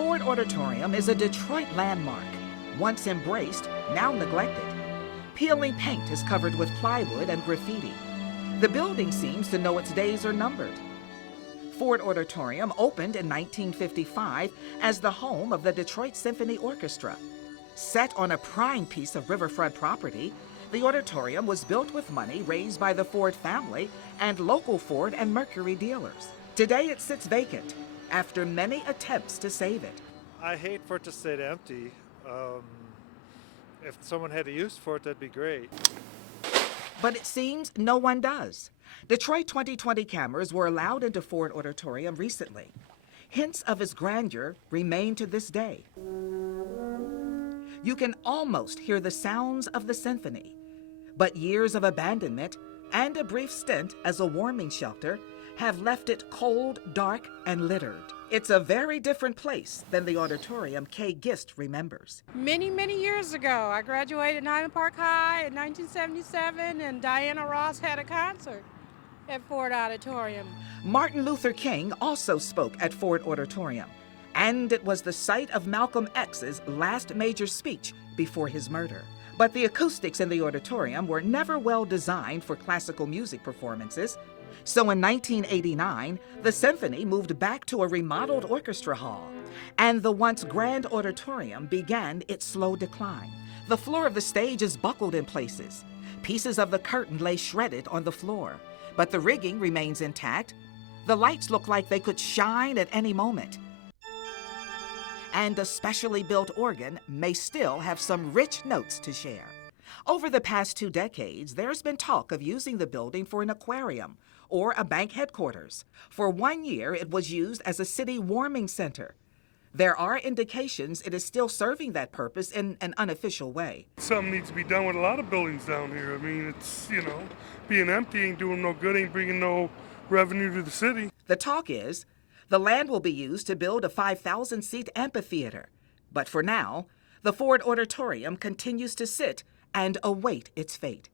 Ford Auditorium is a Detroit landmark, once embraced, now neglected. Peeling paint is covered with plywood and graffiti. The building seems to know its days are numbered. Ford Auditorium opened in 1955 as the home of the Detroit Symphony Orchestra. Set on a prime piece of riverfront property, the auditorium was built with money raised by the Ford family and local Ford and Mercury dealers. Today it sits vacant after many attempts to save it. I hate for it to sit empty. If someone had a use for it, that'd be great. But it seems no one does. Detroit 2020 cameras were allowed into Ford Auditorium recently. Hints of its grandeur remain to this day. You can almost hear the sounds of the symphony. But years of abandonment and a brief stint as a warming shelter have left it cold, dark, and littered. It's a very different place than the auditorium Kay Gist remembers. Many years ago, I graduated Highland Park High in 1977, and Diana Ross had a concert at Ford Auditorium. Martin Luther King also spoke at Ford Auditorium, and it was the site of Malcolm X's last major speech before his murder. But the acoustics in the auditorium were never well designed for classical music performances. So in 1989, the symphony moved back to a remodeled orchestra hall, and the once grand auditorium began its slow decline. The floor of the stage is buckled in places. Pieces of the curtain lay shredded on the floor, but the rigging remains intact. The lights look like they could shine at any moment. And a specially built organ may still have some rich notes to share. Over the past 2 decades, there's been talk of using the building for an aquarium or a bank headquarters. For 1 year, it was used as a city warming center. There are indications it is still serving that purpose in an unofficial way. Something needs to be done with a lot of buildings down here. I mean, it's, being empty ain't doing no good, ain't bringing no revenue to the city. The talk is the land will be used to build a 5,000-seat amphitheater. But for now, the Ford Auditorium continues to sit and await its fate.